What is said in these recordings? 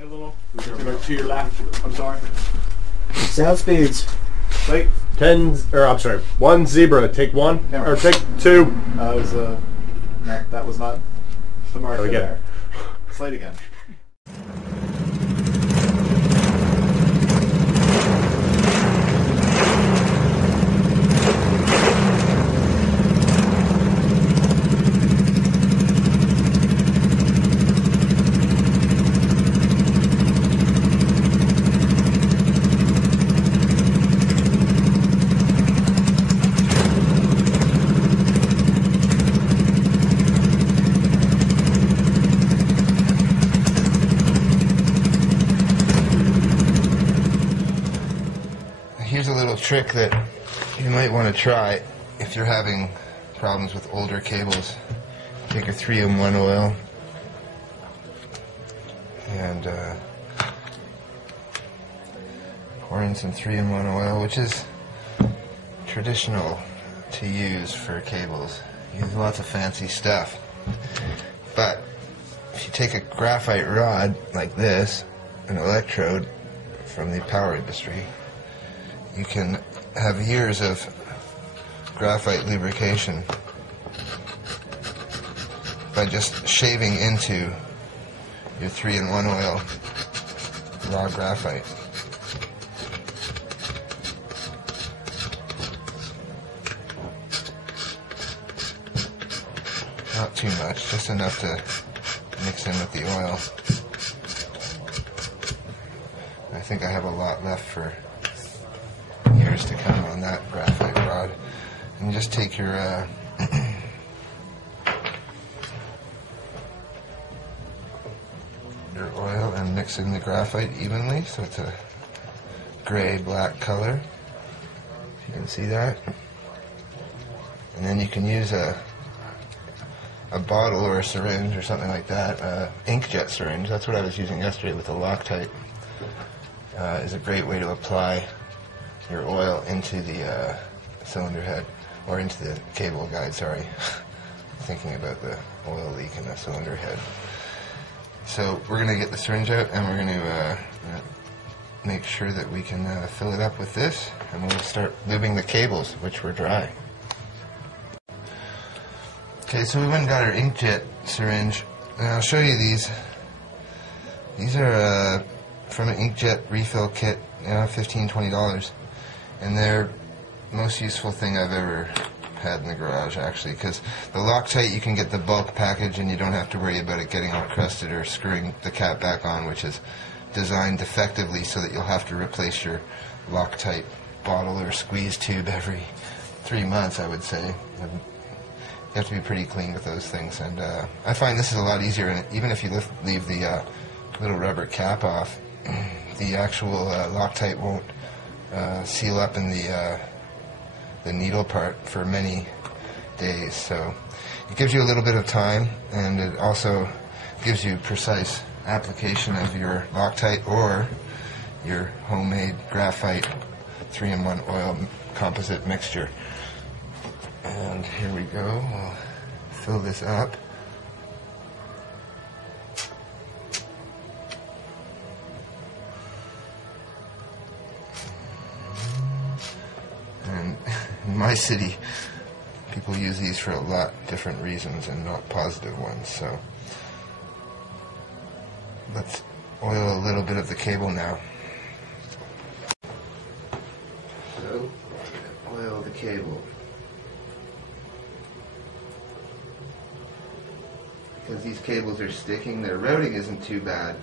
right a little. To your left. I'm sorry. Sound speeds. Wait. 1 zebra. Take 1 or take 2. That was not the marker there. Slide again. Here's a little trick that you might want to try if you're having problems with older cables. Take a 3-in-1 oil and pour in some 3-in-1 oil, which is traditional to use for cables. You use lots of fancy stuff. But if you take a graphite rod like this, an electrode from the power industry, you can have years of graphite lubrication by just shaving into your 3-in-1 oil raw graphite. Not too much, just enough to mix in with the oil. I think I have a lot left for years to come on that graphite rod. And just take your your oil and mix in the graphite evenly so it's a gray-black color. If you can see that. And then you can use a bottle or a syringe or something like that, inkjet syringe. That's what I was using yesterday with the Loctite. Is a great way to apply your oil into the cylinder head, or into the cable guide, sorry. Thinking about the oil leak in the cylinder head. So we're going to get the syringe out and we're going to make sure that we can fill it up with this, and we'll start lubing the cables, which were dry. Okay, so we went and got our inkjet syringe, and I'll show you these. These are from an inkjet refill kit, $15, $20. And they're the most useful thing I've ever had in the garage, actually, because the Loctite, you can get the bulk package and you don't have to worry about it getting all crusted or screwing the cap back on, which is designed defectively so that you'll have to replace your Loctite bottle or squeeze tube every 3 months, I would say. You have to be pretty clean with those things, and I find this is a lot easier, and even if you leave the little rubber cap off, the actual Loctite won't seal up in the needle part for many days. So it gives you a little bit of time, and it also gives you precise application of your Loctite or your homemade graphite 3-in-1 oil composite mixture. And here we go. We'll fill this up. And in my city, people use these for a lot different reasons and not positive ones. So let's oil a little bit of the cable now. So oil the cable. Because these cables are sticking, their routing isn't too bad,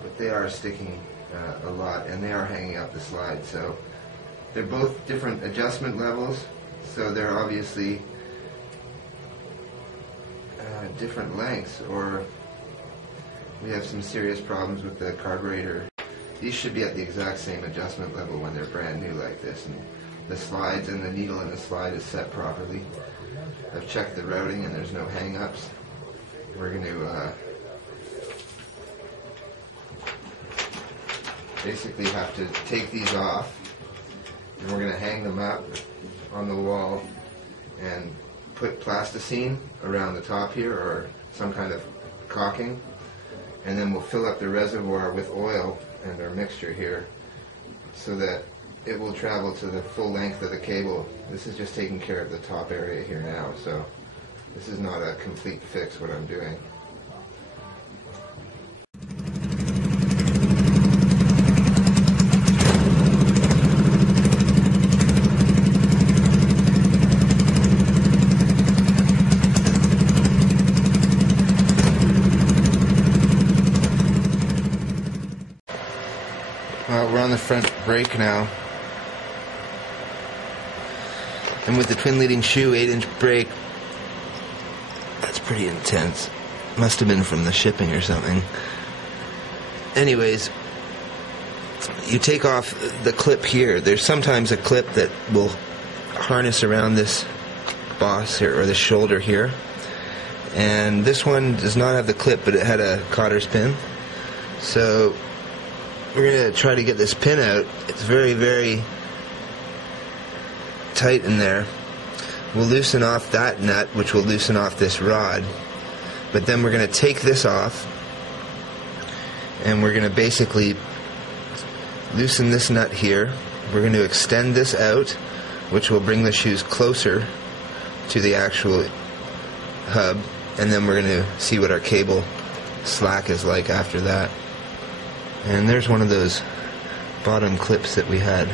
but they are sticking a lot, and they are hanging up the slide. So they're both different adjustment levels, so they're obviously different lengths, or we have some serious problems with the carburetor. These should be at the exact same adjustment level when they're brand new like this, and the slides and the needle in the slide is set properly. I've checked the routing and there's no hang-ups. We're going to basically have to take these off, and we're going to hang them up on the wall and put plasticine around the top here, or some kind of caulking, and then we'll fill up the reservoir with oil and our mixture here so that it will travel to the full length of the cable. This is just taking care of the top area here now, so this is not a complete fix what I'm doing. We're on the front brake now, and with the twin leading shoe 8-inch brake, that's pretty intense. Must have been from the shipping or something. Anyways, you take off the clip here. There's sometimes a clip that will harness around this boss here, or the shoulder here, and this one does not have the clip, but it had a cotter's pin. So we're going to try to get this pin out. It's very, very tight in there. We'll loosen off that nut, which will loosen off this rod. But then we're going to take this off, and we're going to basically loosen this nut here. We're going to extend this out, which will bring the shoes closer to the actual hub. And then we're going to see what our cable slack is like after that. And there's one of those bottom clips that we had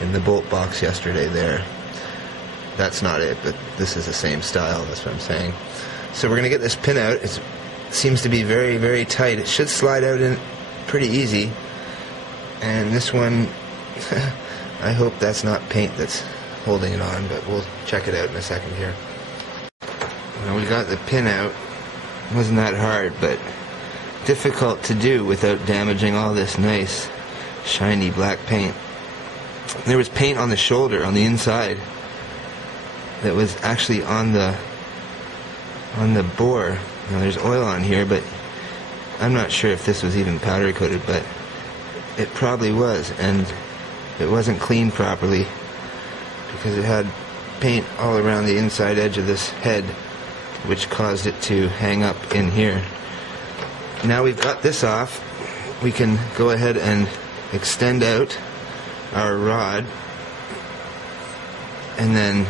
in the bolt box yesterday there. That's not it, but this is the same style, that's what I'm saying. So we're going to get this pin out. It seems to be very, very tight. It should slide out in pretty easy. And this one, I hope that's not paint that's holding it on, but we'll check it out in a second here. Well, we got the pin out. It wasn't that hard, but difficult to do without damaging all this nice shiny black paint. There was paint on the shoulder on the inside that was actually on the bore. Now there's oil on here, but I'm not sure if this was even powder coated, but it probably was, and it wasn't cleaned properly because it had paint all around the inside edge of this head, which caused it to hang up in here. Now we've got this off, we can go ahead and extend out our rod and then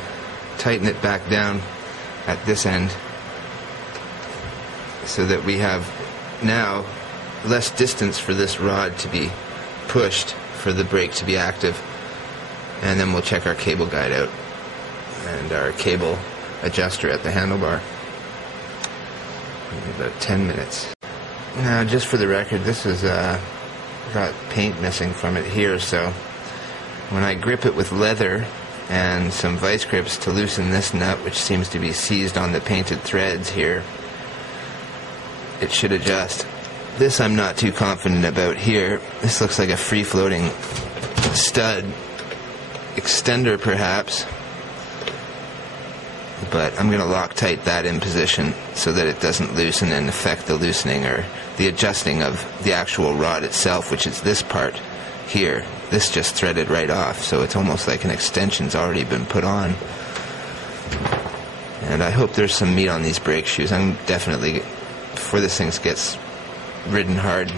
tighten it back down at this end so that we have now less distance for this rod to be pushed for the brake to be active. And then we'll check our cable guide out and our cable adjuster at the handlebar in about 10 minutes. Now, just for the record, this is got paint missing from it here, so when I grip it with leather and some vice grips to loosen this nut, which seems to be seized on the painted threads here, it should adjust. This I'm not too confident about here. This looks like a free-floating stud extender perhaps, but I'm going to Loctite that in position so that it doesn't loosen and affect the loosening or the adjusting of the actual rod itself, which is this part here. This just threaded right off, so it's almost like an extension's already been put on. And I hope there's some meat on these brake shoes. I'm definitely, before this thing gets ridden hard,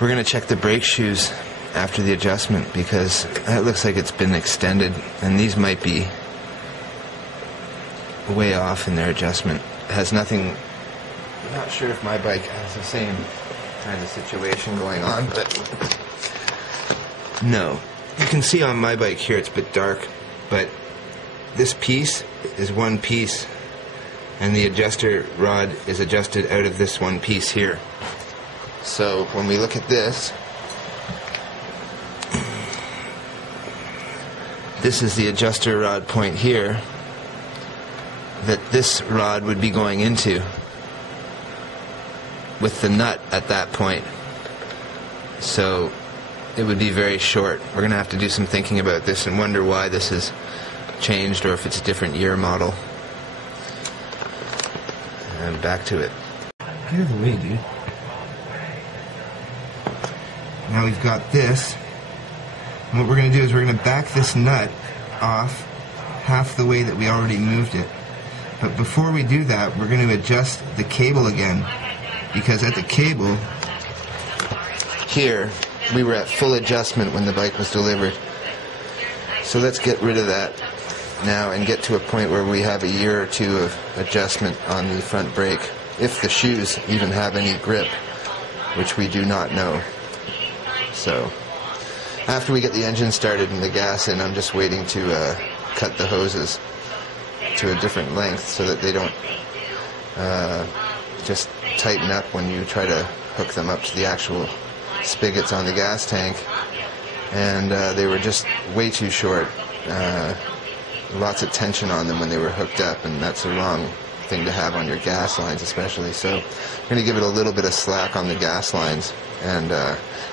we're going to check the brake shoes after the adjustment, because that looks like it's been extended, and these might be way off in their adjustment. It has nothing. I'm not sure if my bike has the same kind of situation going on, but no. You can see on my bike here it's a bit dark, but this piece is one piece, and the adjuster rod is adjusted out of this one piece here. So when we look at this, this is the adjuster rod point here that this rod would be going into with the nut at that point. So it would be very short. We're going to have to do some thinking about this and wonder why this has changed, or if it's a different year model. And back to it. Get out of the way, dude. Now we've got this. And what we're going to do is we're going to back this nut off half the way that we already moved it. But before we do that, we're going to adjust the cable again because at the cable here, we were at full adjustment when the bike was delivered. So let's get rid of that now and get to a point where we have a year or two of adjustment on the front brake, if the shoes even have any grip, which we do not know. So after we get the engine started and the gas in, I'm just waiting to cut the hoses to a different length so that they don't just tighten up when you try to hook them up to the actual spigots on the gas tank. And they were just way too short. Lots of tension on them when they were hooked up, and that's the wrong thing to have on your gas lines especially. So I'm going to give it a little bit of slack on the gas lines. And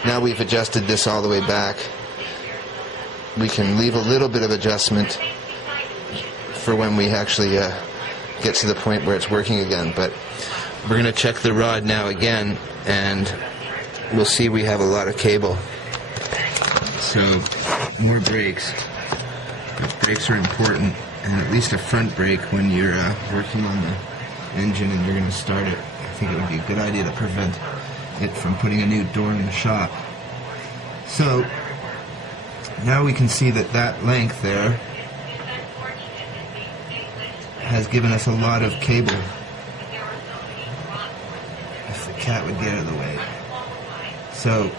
now we've adjusted this all the way back, we can leave a little bit of adjustment for when we actually get to the point where it's working again. But we're going to check the rod now again, and we'll see we have a lot of cable. So more brakes. Brakes are important, and at least a front brake when you're working on the engine and you're going to start it. I think it would be a good idea to prevent it from putting a new door in the shop. So now we can see that that length there has given us a lot of cable. If the cat would get out of the way. So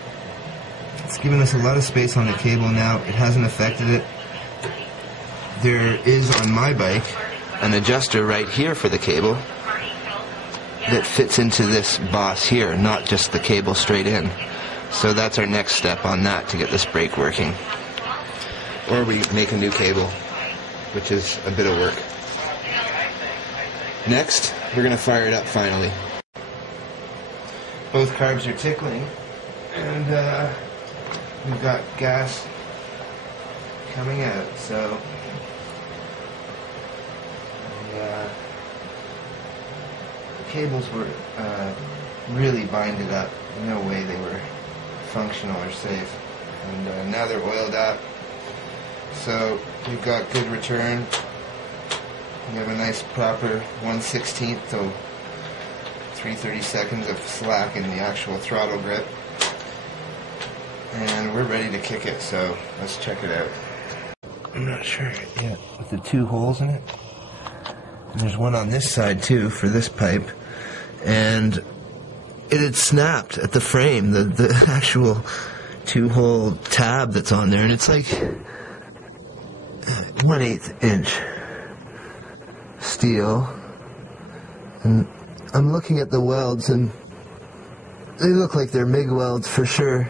it's given us a lot of space on the cable now. It hasn't affected it. There is on my bike an adjuster right here for the cable that fits into this boss here, not just the cable straight in. So that's our next step on that to get this brake working. Or we make a new cable, which is a bit of work. Next, we're going to fire it up finally. Both carbs are tickling, and we've got gas coming out, so the cables were really binded up. No way they were functional or safe. And now they're oiled up, so we've got good return. We have a nice proper 1/16 to 3/32 of slack in the actual throttle grip. And we're ready to kick it, so let's check it out. I'm not sure yet with the two holes in it. And there's one on this side too for this pipe. And it had snapped at the frame, the actual 2-hole tab that's on there, and it's like 1/8 inch steel. And I'm looking at the welds, and they look like they're MIG welds for sure.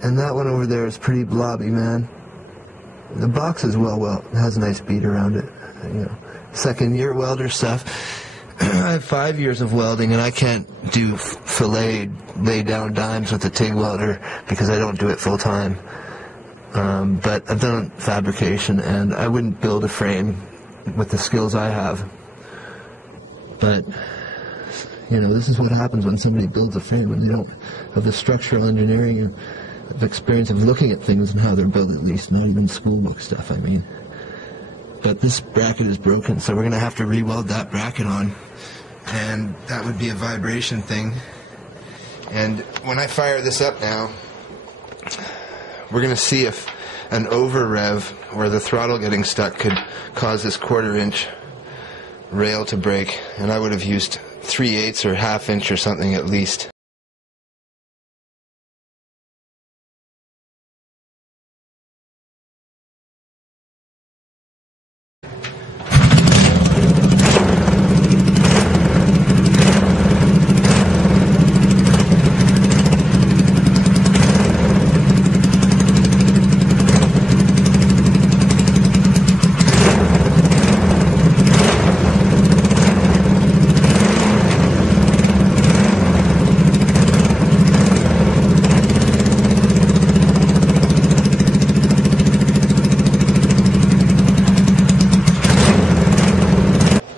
And that one over there is pretty blobby, man. The box is well, it has a nice bead around it. You know, second year welder stuff. I have 5 years of welding, and I can't do fillet, lay down dimes with a TIG welder because I don't do it full time. But I've done fabrication, and I wouldn't build a frame with the skills I have. But you know, this is what happens when somebody builds a frame and they don't have the structural engineering and the experience of looking at things and how they're built, at least, not even schoolbook stuff, I mean. But this bracket is broken, so we're going to have to re-weld that bracket on, and that would be a vibration thing. And when I fire this up now, we're going to see if an over rev or the throttle getting stuck could cause this 1/4 inch rail to break, and I would have used 3/8 or 1/2 inch or something at least.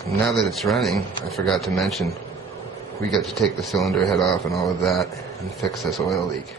Now that it's running, I forgot to mention, we got to take the cylinder head off and all of that and fix this oil leak.